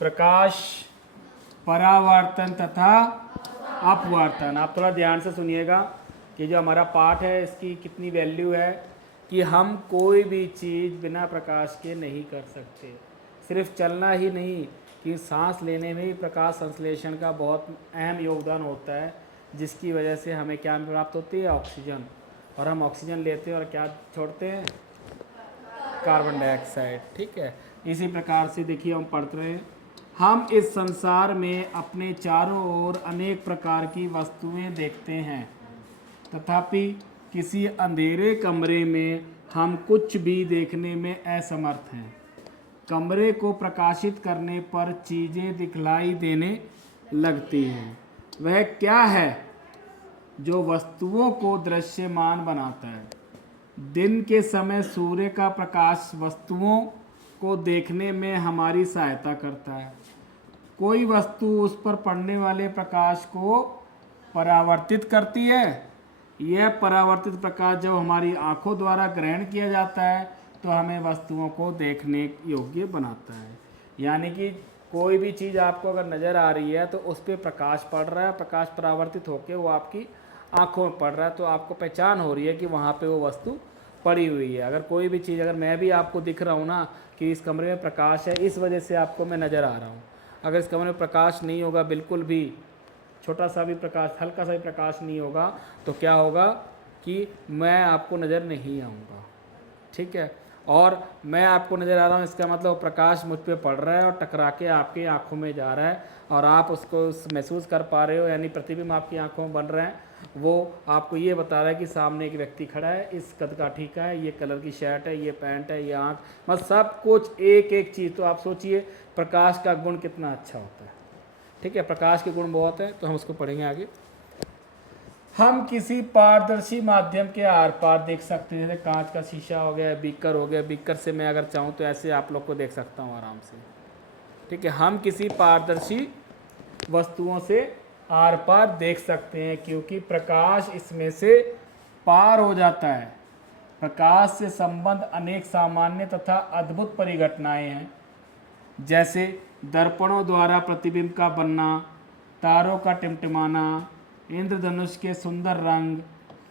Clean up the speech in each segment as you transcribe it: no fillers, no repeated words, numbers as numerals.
प्रकाश परावर्तन तथा अपवर्तन। आप थोड़ा ध्यान से सुनिएगा कि जो हमारा पाठ है इसकी कितनी वैल्यू है कि हम कोई भी चीज़ बिना प्रकाश के नहीं कर सकते। सिर्फ चलना ही नहीं कि सांस लेने में भी प्रकाश संश्लेषण का बहुत अहम योगदान होता है, जिसकी वजह से हमें क्या प्राप्त होती है, ऑक्सीजन। और हम ऑक्सीजन लेते हैं और क्या छोड़ते हैं, कार्बन डाइऑक्साइड। ठीक है, इसी प्रकार से देखिए हम पढ़ते रहे, हम इस संसार में अपने चारों ओर अनेक प्रकार की वस्तुएं देखते हैं, तथापि किसी अंधेरे कमरे में हम कुछ भी देखने में असमर्थ हैं। कमरे को प्रकाशित करने पर चीज़ें दिखलाई देने लगती हैं। वह क्या है जो वस्तुओं को दृश्यमान बनाता है? दिन के समय सूर्य का प्रकाश वस्तुओं को देखने में हमारी सहायता करता है। कोई वस्तु उस पर पड़ने वाले प्रकाश को परावर्तित करती है। यह परावर्तित प्रकाश जब हमारी आंखों द्वारा ग्रहण किया जाता है तो हमें वस्तुओं को देखने योग्य बनाता है। यानी कि कोई भी चीज़ आपको अगर नज़र आ रही है तो उस पर प्रकाश पड़ रहा है, प्रकाश परावर्तित होकर वो आपकी आंखों में पड़ रहा है, तो आपको पहचान हो रही है कि वहाँ पे वो वस्तु पड़ी हुई है। अगर कोई भी चीज़, अगर मैं भी आपको दिख रहा हूँ ना कि इस कमरे में प्रकाश है, इस वजह से आपको मैं नज़र आ रहा हूँ। अगर इस कमरे में प्रकाश नहीं होगा, बिल्कुल भी छोटा सा भी प्रकाश, हल्का सा भी प्रकाश नहीं होगा, तो क्या होगा कि मैं आपको नज़र नहीं आऊँगा। ठीक है, और मैं आपको नज़र आ रहा हूँ, इसका मतलब प्रकाश मुझ पे पड़ रहा है और टकरा के आपकी आंखों में जा रहा है और आप उसको महसूस कर पा रहे हो, यानी प्रतिबिंब आपकी आंखों में बन रहे हैं। वो आपको ये बता रहा है कि सामने एक व्यक्ति खड़ा है, इस कद का ठीक है, ये कलर की शर्ट है, ये पैंट है, ये आँख, मतलब सब कुछ एक एक चीज़। तो आप सोचिए प्रकाश का गुण कितना अच्छा होता है। ठीक है, प्रकाश के गुण बहुत हैं, तो हम उसको पढ़ेंगे आगे। हम किसी पारदर्शी माध्यम के आर पार देख सकते हैं, जैसे कांच का शीशा हो गया, बीकर हो गया। बीकर से मैं अगर चाहूँ तो ऐसे आप लोग को देख सकता हूँ आराम से। ठीक है, हम किसी पारदर्शी वस्तुओं से आर पार देख सकते हैं क्योंकि प्रकाश इसमें से पार हो जाता है। प्रकाश से संबंध अनेक सामान्य तथा अद्भुत परिघटनाएं हैं, जैसे दर्पणों द्वारा प्रतिबिंब का बनना, तारों का टिमटिमाना, इंद्रधनुष के सुंदर रंग,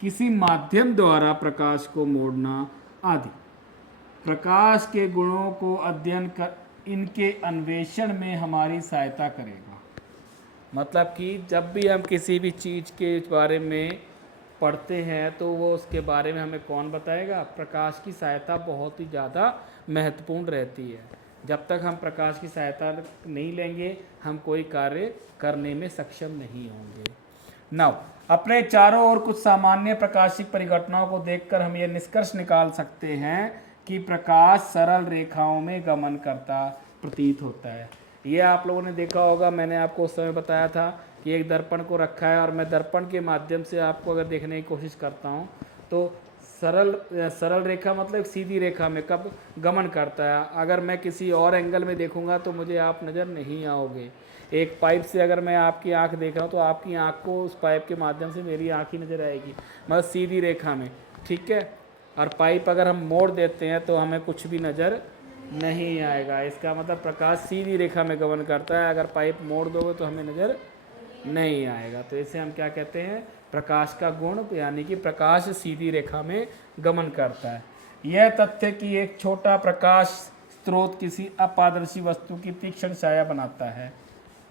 किसी माध्यम द्वारा प्रकाश को मोड़ना आदि। प्रकाश के गुणों को अध्ययन कर इनके अन्वेषण में हमारी सहायता करेगा। मतलब कि जब भी हम किसी भी चीज़ के बारे में पढ़ते हैं तो वो उसके बारे में हमें कौन बताएगा? प्रकाश की सहायता बहुत ही ज़्यादा महत्वपूर्ण रहती है। जब तक हम प्रकाश की सहायता नहीं लेंगे हम कोई कार्य करने में सक्षम नहीं होंगे। नाउ, अपने चारों ओर कुछ सामान्य प्रकाशिक परिघटनाओं को देखकर हम ये निष्कर्ष निकाल सकते हैं कि प्रकाश सरल रेखाओं में गमन करता प्रतीत होता है। ये आप लोगों ने देखा होगा, मैंने आपको उस समय बताया था कि एक दर्पण को रखा है और मैं दर्पण के माध्यम से आपको अगर देखने की कोशिश करता हूँ तो सरल रेखा मतलब सीधी रेखा में कब गमन करता है। अगर मैं किसी और एंगल में देखूंगा तो मुझे आप नज़र नहीं आओगे। एक पाइप से अगर मैं आपकी आंख देख रहा हूँ तो आपकी आंख को उस पाइप के माध्यम से मेरी आंख ही नज़र आएगी, मतलब सीधी रेखा में। ठीक है, और पाइप अगर हम मोड़ देते हैं तो हमें कुछ भी नज़र नहीं आएगा। इसका मतलब प्रकाश सीधी रेखा में गमन करता है, अगर पाइप मोड़ दोगे तो हमें नज़र नहीं आएगा। तो इसे हम क्या कहते हैं? प्रकाश का गुण, यानी कि प्रकाश सीधी रेखा में गमन करता है। यह तथ्य कि एक छोटा प्रकाश स्रोत किसी अपारदर्शी वस्तु की तीक्ष्ण छाया बनाता है।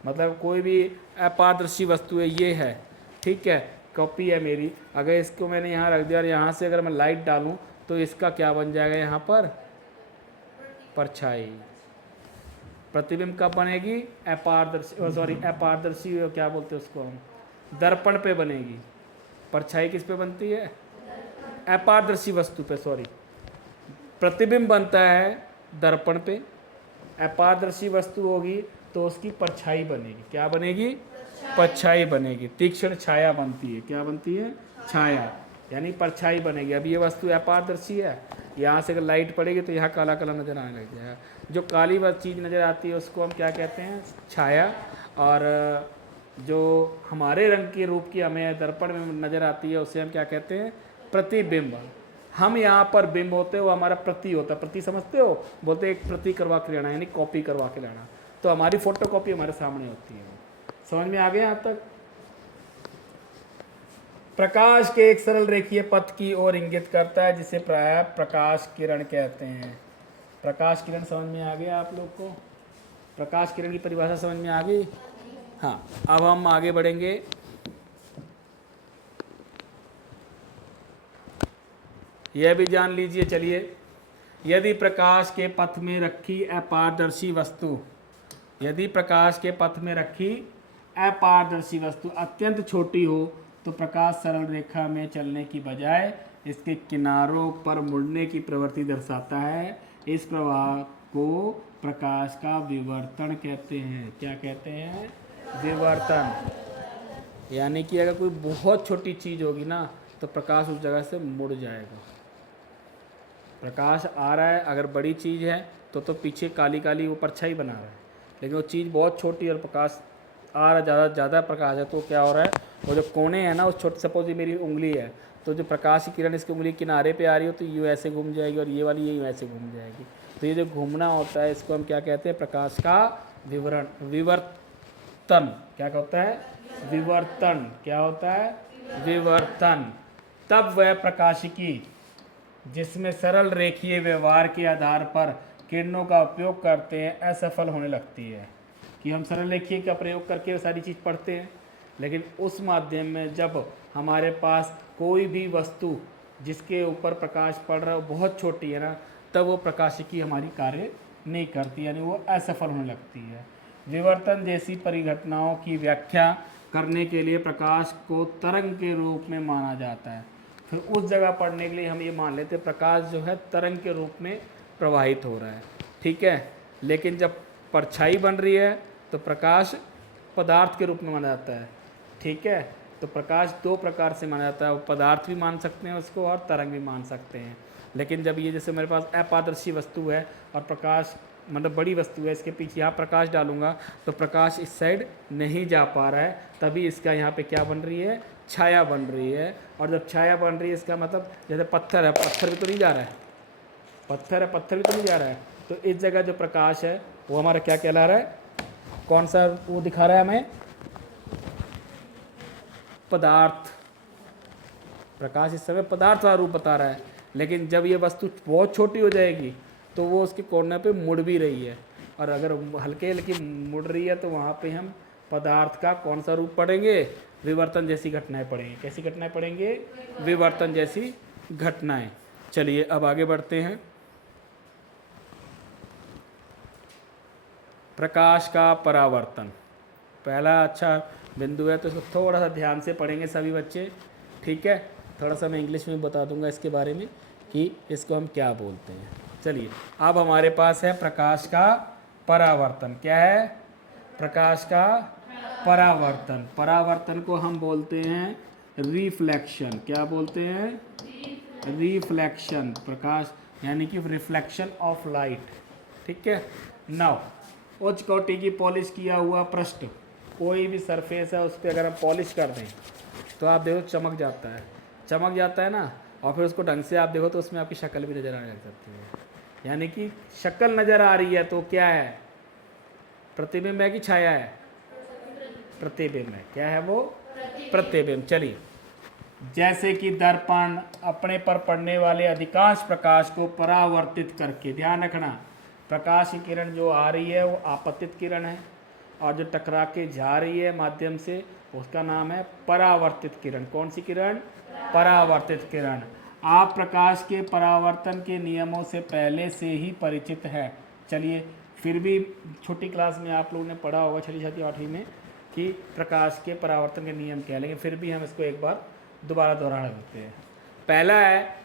मतलब कोई भी अपारदर्शी वस्तु है, ये है, ठीक है, कॉपी है मेरी, अगर इसको मैंने यहाँ रख दिया और यहाँ से अगर मैं लाइट डालूँ तो इसका क्या बन जाएगा? यहाँ पर परछाई। प्रतिबिंब कब बनेगी? अपारदर्शी क्या बोलते हैं उसको हम? दर्पण पे बनेगी। परछाई किस पे बनती है? अपारदर्शी वस्तु पे, सॉरी। प्रतिबिंब बनता है दर्पण पे, अपारदर्शी वस्तु होगी तो उसकी परछाई बनेगी। क्या बनेगी? परछाई बनेगी। तीक्ष्ण छाया बनती है। क्या बनती है? छाया, यानी परछाई बनेगी। अब ये वस्तु अपारदर्शी है, यहाँ से अगर लाइट पड़ेगी तो यहाँ काला काला नज़र आने लग जाएगा। जो काली चीज़ नज़र आती है उसको हम क्या कहते हैं? छाया। और जो हमारे रंग के रूप की हमें दर्पण में नज़र आती है उसे हम क्या कहते हैं? प्रतिबिंब। हम यहाँ पर बिंब होते हो, हमारा प्रति होता है। प्रति समझते हो? बोलते एक प्रति करवा के लेना, यानी कॉपी करवा के लेना। तो हमारी फोटोकॉपी हमारे सामने होती है। समझ में आ गया यहाँ तक? प्रकाश के एक सरल रेखीय पथ की ओर इंगित करता है, जिसे प्रायः प्रकाश किरण कहते हैं। प्रकाश किरण समझ में आ गया आप लोग को? प्रकाश किरण की परिभाषा समझ में आ गई? हाँ, अब हम आगे बढ़ेंगे। यह भी जान लीजिए। चलिए, यदि प्रकाश के पथ में रखी अपारदर्शी वस्तु, यदि प्रकाश के पथ में रखी अपारदर्शी वस्तु अत्यंत छोटी हो तो प्रकाश सरल रेखा में चलने की बजाय इसके किनारों पर मुड़ने की प्रवृत्ति दर्शाता है। इस प्रवाह को प्रकाश का विवर्तन कहते हैं। क्या कहते हैं? विवर्तन। यानी कि अगर कोई बहुत छोटी चीज़ होगी ना तो प्रकाश उस जगह से मुड़ जाएगा। प्रकाश आ रहा है, अगर बड़ी चीज़ है तो पीछे काली काली वो परछाई बना रहा है, लेकिन वो चीज़ बहुत छोटी है और प्रकाश आ रहा ज़्यादा प्रकाश है, तो क्या हो रहा है, वो जो कोने हैं ना, उस छोटे, सपोज ये मेरी उंगली है, तो जो प्रकाश की किरण इसकी उंगली किनारे पे आ रही हो तो ये ऐसे घूम जाएगी और ये वाली ये ऐसे घूम जाएगी। तो ये जो घूमना होता है इसको हम क्या कहते हैं? प्रकाश का विवर्तन। क्या होता है? विवर्तन। क्या होता है? विवर्तन। तब वह प्रकाशिकी जिसमें सरल रेखीय व्यवहार के आधार पर किरणों का उपयोग करते हैं असफल होने लगती है। कि हम सरल रेखीय का प्रयोग करके वो सारी चीज़ पढ़ते हैं, लेकिन उस माध्यम में जब हमारे पास कोई भी वस्तु जिसके ऊपर प्रकाश पड़ रहा है वो बहुत छोटी है ना, तब वो प्रकाशिकी हमारी कार्य नहीं करती, यानी वो असफल होने लगती है। विवर्तन जैसी परिघटनाओं की व्याख्या करने के लिए प्रकाश को तरंग के रूप में माना जाता है। फिर उस जगह पढ़ने के लिए हम ये मान लेते हैं प्रकाश जो है तरंग के रूप में प्रवाहित हो रहा है, ठीक है। लेकिन जब परछाई बन रही है तो प्रकाश पदार्थ के रूप में माना जाता है, ठीक है। तो प्रकाश दो प्रकार से माना जाता है, वो पदार्थ भी मान सकते हैं उसको और तरंग भी मान सकते हैं। लेकिन जब ये जैसे मेरे पास अपारदर्शी वस्तु है और प्रकाश मतलब बड़ी वस्तु है, इसके पीछे यहाँ प्रकाश डालूंगा तो प्रकाश इस साइड नहीं जा पा रहा है, तभी इसका यहाँ पे क्या बन रही है? छाया बन रही है। और जब छाया बन रही है इसका मतलब जैसे पत्थर है, पत्थर भी तो नहीं जा रहा है, पत्थर है, पत्थर भी तो नहीं जा रहा है, तो इस जगह जो प्रकाश है वो हमारा क्या कहला रहा है? कौन सा वो दिखा रहा है हमें? पदार्थ। प्रकाश इस समय पदार्थ का रूप बता रहा है, लेकिन जब ये वस्तु बहुत छोटी हो जाएगी तो वो उसके कोने पे मुड़ भी रही है, और अगर हल्के हल्की मुड़ रही है तो वहाँ पे हम पदार्थ का कौन सा रूप पढ़ेंगे? विवर्तन जैसी घटनाएं पढ़ेंगे। कैसी घटनाएं पढ़ेंगे? विवर्तन जैसी घटनाएं। चलिए अब आगे बढ़ते हैं। प्रकाश का परावर्तन पहला अच्छा बिंदु है, तो इसको थोड़ा सा ध्यान से पढ़ेंगे सभी बच्चे, ठीक है। थोड़ा सा मैं इंग्लिश में बता दूंगा इसके बारे में कि इसको हम क्या बोलते हैं। चलिए, अब हमारे पास है प्रकाश का परावर्तन। क्या है? प्रकाश का परावर्तन। परावर्तन को हम बोलते हैं रिफ्लेक्शन। क्या बोलते हैं? रिफ्लेक्शन। प्रकाश यानी कि रिफ्लेक्शन ऑफ लाइट, ठीक है। नाउ उच्च कोटि की पॉलिश किया हुआ पृष्ठ, कोई भी सरफेस है उस पर अगर हम पॉलिश कर दें तो आप देखो चमक जाता है, चमक जाता है ना, और फिर उसको ढंग से आप देखो तो उसमें आपकी शक्ल भी नज़र आने लग सकती है। यानी कि शक्ल नज़र आ रही है तो क्या है? प्रतिबिंब है कि छाया है? प्रतिबिंब है। क्या है वो? प्रतिबिंब। चलिए, जैसे कि दर्पण अपने पर पड़ने वाले अधिकांश प्रकाश को परावर्तित करके, ध्यान रखना प्रकाश की किरण जो आ रही है वो आपतित किरण है, और जो टकरा के जा रही है माध्यम से उसका नाम है परावर्तित किरण। कौन सी किरण? परावर्तित किरण। आप प्रकाश के परावर्तन के नियमों से पहले से ही परिचित है। चलिए, फिर भी छोटी क्लास में आप लोगों ने पढ़ा होगा, छठी सातवीं आठवीं में, कि प्रकाश के परावर्तन के नियम क्या है, लेकिन फिर भी हम इसको एक बार दोबारा दोहरा देते हैं। पहला है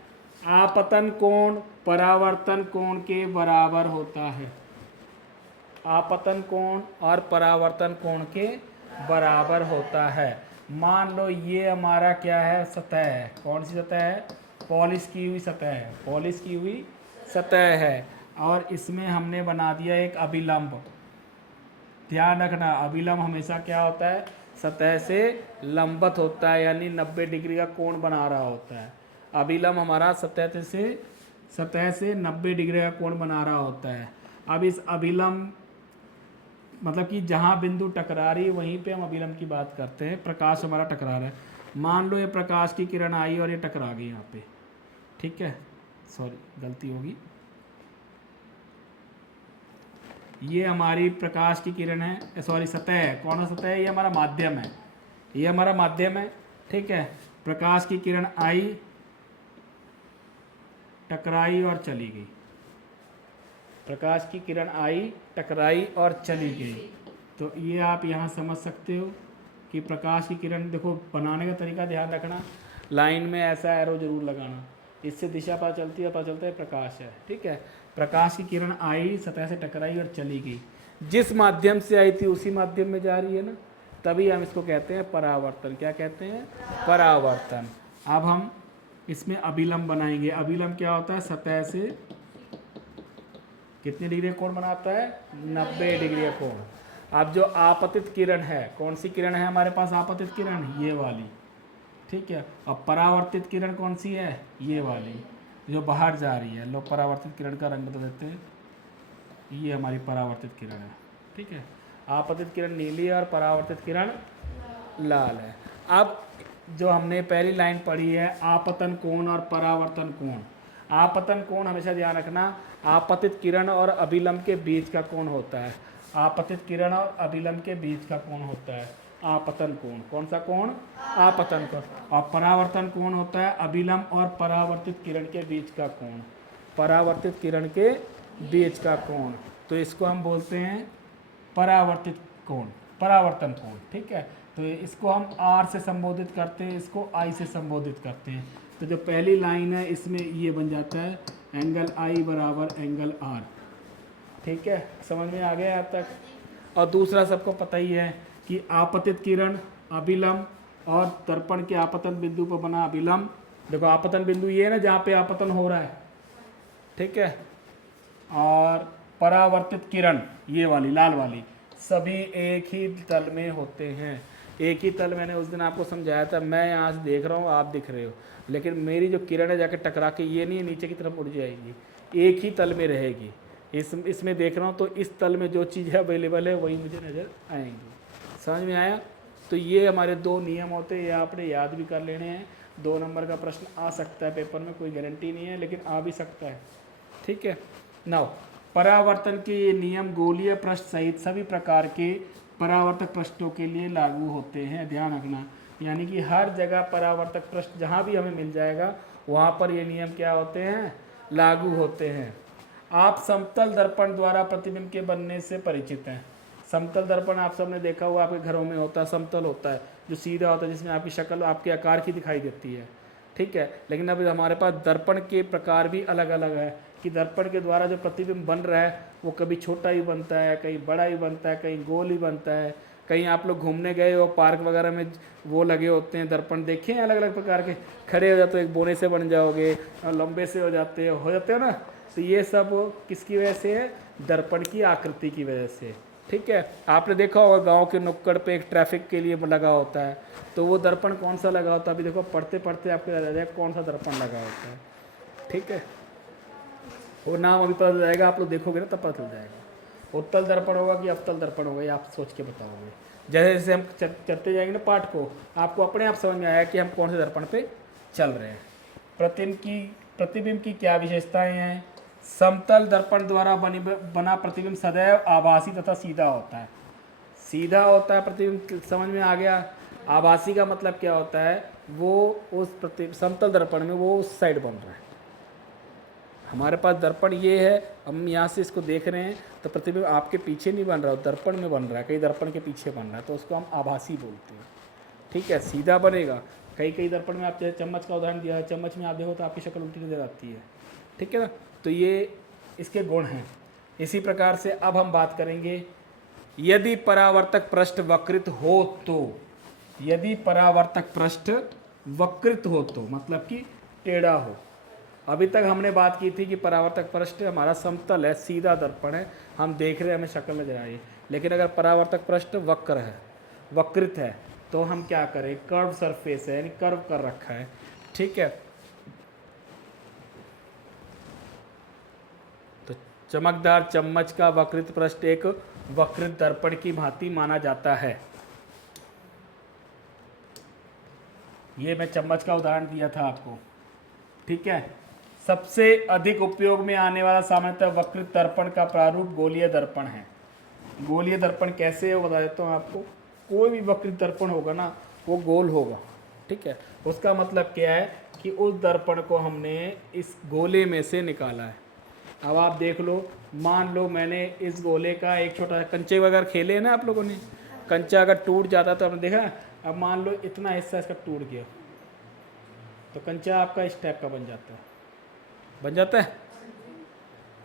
आपतन कोण परावर्तन कोण के बराबर होता है। आपतन कोण और परावर्तन कोण के बराबर होता है। मान लो ये हमारा क्या है? सतह है। कौन सी सतह है? पॉलिश की हुई सतह है। पॉलिश की हुई सतह है, और इसमें हमने बना दिया एक अभिलंब। ध्यान रखना, अभिलंब हमेशा क्या होता है? सतह से लंबवत होता है, यानी 90 डिग्री का कोण बना रहा होता है। अभिलंब हमारा सतह से 90 डिग्री का कोण बना रहा होता है। अब इस अभिलंब मतलब कि जहाँ बिंदु टकरा रही है वहीं पे हम अभिलंब की बात करते हैं। प्रकाश हमारा टकरा रहा है, मान लो ये प्रकाश की किरण आई और ये टकरा गई यहाँ पे, ठीक है, सॉरी गलती होगी, ये हमारी प्रकाश की किरण है, सॉरी सतह है, कौन सा सतह है, ये हमारा माध्यम है, ये हमारा माध्यम है, ठीक है। प्रकाश की किरण आई, टकराई और चली गई, प्रकाश की किरण आई, टकराई और चली गई। तो ये आप यहाँ समझ सकते हो कि प्रकाश की किरण, देखो बनाने का तरीका ध्यान रखना, लाइन में ऐसा एरो जरूर लगाना, इससे दिशा पता चलती है, पता चलता है प्रकाश है, ठीक है। प्रकाश की किरण आई, सतह से टकराई और चली गई, जिस माध्यम से आई थी उसी माध्यम में जा रही है ना, तभी हम इसको कहते हैं परावर्तन। क्या कहते हैं? परावर्तन। अब हम इसमें अभिलंब बनाएंगे। अभिलंब क्या होता है? सतह से कितने डिग्री का कोण बनाता है? 90 डिग्री का कोण। अब जो आपतित किरण है, कौन सी किरण है हमारे पास आपतित किरण? ये वाली, ठीक है। अब परावर्तित किरण कौन सी है? ये वाली जो बाहर जा रही है। लो परावर्तित किरण का रंग बदल देते हैं, ये हमारी परावर्तित किरण है, ठीक है। आपतित किरण नीली है और परावर्तित किरण लाल है। अब जो हमने पहली लाइन पढ़ी है, आपतन कोण और परावर्तन कोण। आपतन कोण हमेशा ध्यान रखना, आपतित किरण और अभिलंब के बीच का कोण होता है। आपतित किरण और अभिलंब के बीच का कोण होता है आपतन कोण। कौन सा कोण? आपतन कोण। और परावर्तन कोण होता है अभिलंब और परावर्तित किरण के बीच का कोण। परावर्तित किरण के बीच का कोण, तो इसको हम बोलते हैं परावर्तित कोण, परावर्तन कोण, ठीक है। तो इसको हम R से संबोधित करते हैं, इसको I से संबोधित करते हैं। तो जो पहली लाइन है इसमें ये बन जाता है एंगल I बराबर एंगल R, ठीक है। समझ में आ गया यहाँ तक? और दूसरा सबको पता ही है कि आपतित किरण, अभिलंब और दर्पण के आपतन बिंदु पर बना अभिलंब। देखो आपतन बिंदु ये है ना जहाँ पे आपतन हो रहा है, ठीक है। और परावर्तित किरण ये वाली लाल वाली, सभी एक ही तल में होते हैं। एक ही तल, मैंने उस दिन आपको समझाया था, मैं यहाँ से देख रहा हूँ, आप दिख रहे हो, लेकिन मेरी जो किरण है जाके टकरा के ये नहीं नीचे की तरफ उड़ जाएगी, एक ही तल में रहेगी। इसमें देख रहा हूँ तो इस तल में जो चीज़ है अवेलेबल है वही मुझे नज़र आएंगी। समझ में आया? तो ये हमारे दो नियम होते हैं, ये आपने याद भी कर लेने हैं। 2 नंबर का प्रश्न आ सकता है पेपर में, कोई गारंटी नहीं है लेकिन आ भी सकता है, ठीक है। नाउ परावर्तन के ये नियम गोलीय पृष्ठ सहित सभी प्रकार के परावर्तक पृष्ठों के लिए लागू होते हैं, ध्यान रखना। यानी कि हर जगह परावर्तक पृष्ठ जहाँ भी हमें मिल जाएगा वहाँ पर ये नियम क्या होते हैं? लागू होते हैं। आप समतल दर्पण द्वारा प्रतिबिंब के बनने से परिचित हैं। समतल दर्पण आप सबने देखा हुआ, आपके घरों में होता है, समतल होता है, जो सीधा होता है, जिसमें आपकी शक्ल आपके आकार की दिखाई देती है, ठीक है। लेकिन अब हमारे पास दर्पण के प्रकार भी अलग अलग है कि दर्पण के द्वारा जो प्रतिबिंब बन रहा है वो कभी छोटा ही बनता है, कहीं बड़ा ही बनता है, कहीं गोल ही बनता है। कहीं आप लोग घूमने गए हो पार्क वगैरह में, वो लगे होते हैं दर्पण, देखे हैं अलग अलग प्रकार के, खड़े हो जाते हो एक बोने से बन जाओगे, लंबे से हो जाते हो ना। तो ये सब किसकी वजह से है? दर्पण की आकृति की वजह से, ठीक है। आपने देखा होगा गांव के नुक्कड़ पे एक ट्रैफिक के लिए लगा होता है, तो वो दर्पण कौन सा लगा होता है? अभी देखो पढ़ते पढ़ते आपको याद आ जाएगा कौन सा दर्पण लगा होता है, ठीक है। वो नाम अभी पता चल जाएगा, आप लोग देखोगे ना तब पता चल जाएगा। उत्तल दर्पण होगा कि अवतल दर्पण होगा, ये आप सोच के बताओगे। जैसे जैसे हम चलते जाएंगे ना पाठ को, आपको अपने आप समझ में आया कि हम कौन से दर्पण पे चल रहे हैं। प्रतिबिंब की क्या विशेषताएं हैं? समतल दर्पण द्वारा बना प्रतिबिंब सदैव आभासी तथा सीधा होता है। सीधा होता है प्रतिबिंब, समझ में आ गया? आभासी का मतलब क्या होता है? वो उस समतल दर्पण में वो उस साइड बन रहा है। हमारे पास दर्पण ये है, हम यहाँ से इसको देख रहे हैं तो प्रतिबिंब आपके पीछे नहीं बन रहा, दर्पण में बन रहा है, कई दर्पण के पीछे बन रहा है, तो उसको हम आभासी बोलते हैं, ठीक है। सीधा बनेगा, कई दर्पण में आप जैसे चम्मच का उदाहरण दिया है, चम्मच में आप देखो तो आपकी शक्ल उल्टी नजर आती है, ठीक है ना। तो ये इसके गुण हैं। इसी प्रकार से अब हम बात करेंगे यदि परावर्तक पृष्ठ वक्रित हो तो। यदि परावर्तक पृष्ठ वक्रित हो तो मतलब कि टेढ़ा हो। अभी तक हमने बात की थी कि परावर्तक पृष्ठ हमारा समतल है, सीधा दर्पण है, हम देख रहे हैं, हमें शक्ल नजर आई। लेकिन अगर परावर्तक पृष्ठ वक्र है, वक्रित है, तो हम क्या करें? कर्व सरफेस है, यानी कर्व कर रखा है, ठीक है। तो चमकदार चम्मच का वक्रित पृष्ठ एक वक्रित दर्पण की भांति माना जाता है। ये मैं चम्मच का उदाहरण दिया था आपको, ठीक है। सबसे अधिक उपयोग में आने वाला सामान्यतः वक्रित दर्पण का प्रारूप गोलीय दर्पण है। गोलीय दर्पण कैसे है वो बता देता हूँ आपको। कोई भी वक्रित दर्पण होगा ना वो गोल होगा, ठीक है। उसका मतलब क्या है कि उस दर्पण को हमने इस गोले में से निकाला है। अब आप देख लो, मान लो मैंने इस गोले का एक छोटा कंचे वगैरह खेले हैं ना आप लोगों ने, कंचा अगर टूट जाता तो हमने देखा। अब मान लो इतना हिस्सा इसका टूट गया तो कंचा आपका इस टाइप का बन जाता है, बन जाता है,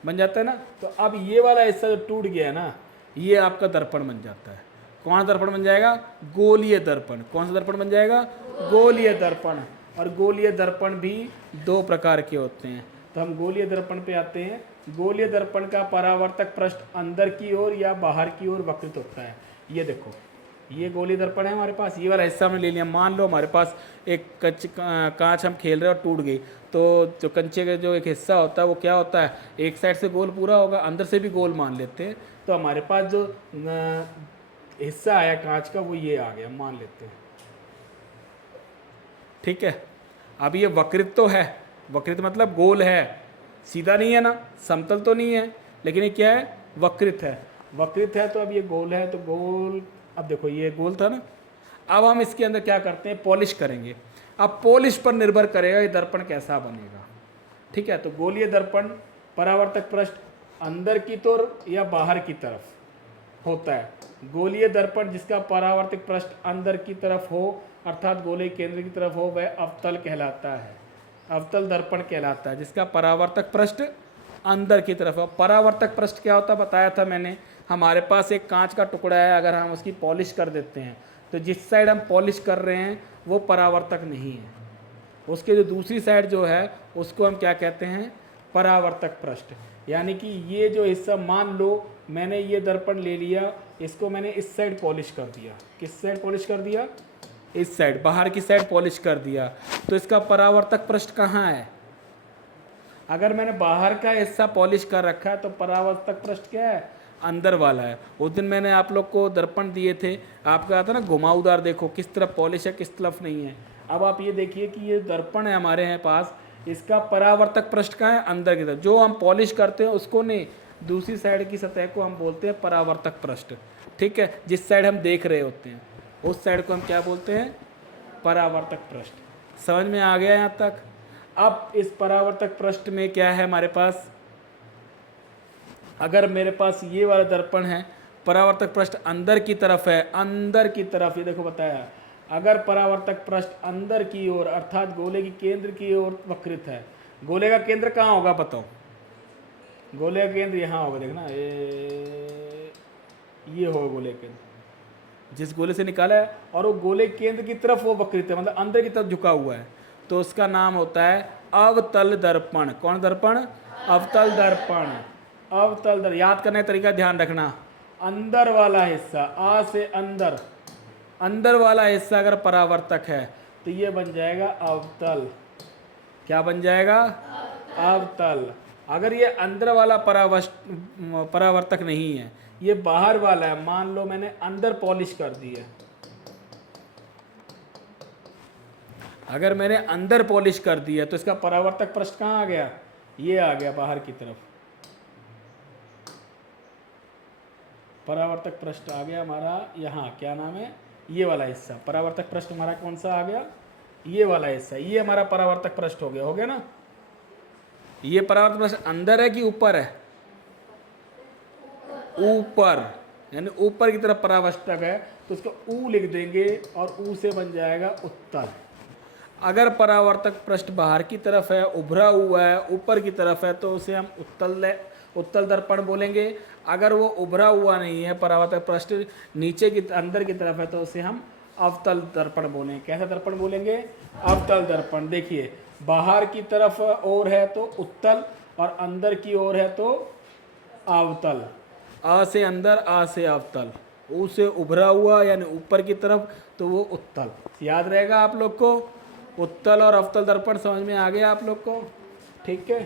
बन जाता है ना। तो अब ये वाला हिस्सा जो टूट गया ना, ये आपका दर्पण बन जाता है। कौन सा दर्पण बन जाएगा? गोलीय दर्पण। कौन सा दर्पण बन जाएगा? गोलीय दर्पण। और गोलीय दर्पण भी दो प्रकार के होते हैं। तो हम गोलीय दर्पण पे आते हैं। गोलीय दर्पण का परावर्तक पृष्ठ अंदर की ओर या बाहर की ओर वक्रित होता है। ये देखो, ये गोलीय दर्पण है हमारे पास, ये वाला हिस्सा हमने ले लिया। मान लो हमारे पास एक कांच हम खेल रहे हैं और टूट गई, तो जो कंचे का जो एक हिस्सा होता है वो क्या होता है, एक साइड से गोल पूरा होगा, अंदर से भी गोल मान लेते हैं। तो हमारे पास जो हिस्सा आया कांच का वो ये आ गया, मान लेते हैं, ठीक है। अब ये वक्रित तो है, वक्रित मतलब गोल है, सीधा नहीं है ना, समतल तो नहीं है, लेकिन ये क्या है? वक्रित है। वक्रित है तो अब ये गोल है, तो गोल, अब देखो ये गोल था ना। अब हम इसके अंदर क्या करते हैं? पॉलिश करेंगे। अब पॉलिश पर निर्भर करेगा ये दर्पण कैसा बनेगा, ठीक है। तो गोलीय दर्पण परावर्तक पृष्ठ अंदर की तरफ या बाहर की तरफ होता है। गोलीय दर्पण जिसका परावर्तक पृष्ठ अंदर की तरफ हो, अर्थात गोले केंद्र की तरफ हो, वह अवतल कहलाता है। अवतल दर्पण कहलाता है जिसका परावर्तक पृष्ठ अंदर की तरफ हो। परावर्तक पृष्ठ क्या होता है बताया था मैंने। हमारे पास एक कांच का टुकड़ा है, अगर हम उसकी पॉलिश कर देते हैं तो जिस साइड हम पॉलिश कर रहे हैं वो परावर्तक नहीं है, उसके जो दूसरी साइड जो है उसको हम क्या कहते हैं? परावर्तक पृष्ठ। यानी कि ये जो हिस्सा, मान लो मैंने ये दर्पण ले लिया, इसको मैंने इस साइड पॉलिश कर दिया। किस साइड पॉलिश कर दिया? इस साइड, बाहर की साइड पॉलिश कर दिया। तो इसका परावर्तक पृष्ठ कहाँ है? अगर मैंने बाहर का हिस्सा पॉलिश कर रखा है तो परावर्तक पृष्ठ क्या है? अंदर वाला है। उस दिन मैंने आप लोग को दर्पण दिए थे, आपको कहा था ना घुमावदार, देखो किस तरफ पॉलिश है किस तरफ नहीं है। अब आप ये देखिए कि ये दर्पण है हमारे यहाँ पास, इसका परावर्तक पृष्ठ का है अंदर की तरफ। जो हम पॉलिश करते हैं उसको नहीं, दूसरी साइड की सतह को हम बोलते हैं परावर्तक पृष्ठ, ठीक है। जिस साइड हम देख रहे होते हैं उस साइड को हम क्या बोलते हैं? परावर्तक पृष्ठ। समझ में आ गया यहाँ तक? अब इस परावर्तक पृष्ठ में क्या है हमारे पास? अगर मेरे पास ये वाला दर्पण है, परावर्तक पृष्ठ अंदर की तरफ है, अंदर की तरफ, ये देखो बताया, अगर परावर्तक पृष्ठ अंदर की ओर अर्थात गोले की केंद्र की ओर वक्रित है। गोले का केंद्र कहाँ होगा बताओ? गोले का केंद्र यहाँ होगा, देखना ये होगा गोले का केंद्र, जिस गोले से निकाला है, और वो गोले केंद्र की तरफ वो वक्रित है, मतलब अंदर की तरफ झुका हुआ है, तो उसका नाम होता है अवतल दर्पण। कौन दर्पण? अवतल दर्पण। अवतल दर्पण, याद करने का तरीका ध्यान रखना। अंदर वाला हिस्सा, आ से अंदर, अंदर वाला हिस्सा अगर परावर्तक है तो ये बन जाएगा अवतल। क्या बन जाएगा? अवतल। अगर ये अंदर वाला परावर्तक नहीं है, ये बाहर वाला है, मान लो मैंने अंदर पॉलिश कर दी है, अगर मैंने अंदर पॉलिश कर दी है तो इसका परावर्तक पृष्ठ कहाँ आ गया? ये आ गया बाहर की तरफ। परावर्तक पृष्ठ आ गया हमारा यहाँ, क्या नाम है? ये वाला हिस्सा। परावर्तक पृष्ठ हमारा कौन सा आ गया? ये वाला हिस्सा। ये हमारा परावर्तक पृष्ठ हो गया ना। ये परावर्तक पृष्ठ अंदर है कि ऊपर है? ऊपर, यानी ऊपर की तरफ परावर्तक है, तो उसको ऊ लिख देंगे और ऊ से बन जाएगा उत्तल। अगर परावर्तक पृष्ठ बाहर की तरफ है, उभरा हुआ है, ऊपर की तरफ है, तो उसे हम उत्तल दर्पण बोलेंगे। अगर वो उभरा हुआ नहीं है, परावर्तक पृष्ठ नीचे की अंदर की तरफ है, तो उसे हम अवतल दर्पण बोलेंगे। कैसा दर्पण बोलेंगे? अवतल दर्पण। देखिए, बाहर की तरफ और है तो उत्तल, और अंदर की ओर है तो अवतल। आ से अंदर, आ से अवतल, ऊ से उभरा हुआ यानी ऊपर की तरफ, तो वो उत्तल। याद रहेगा आप लोग को? उत्तल और अवतल दर्पण समझ में आ गया आप लोग को? ठीक है।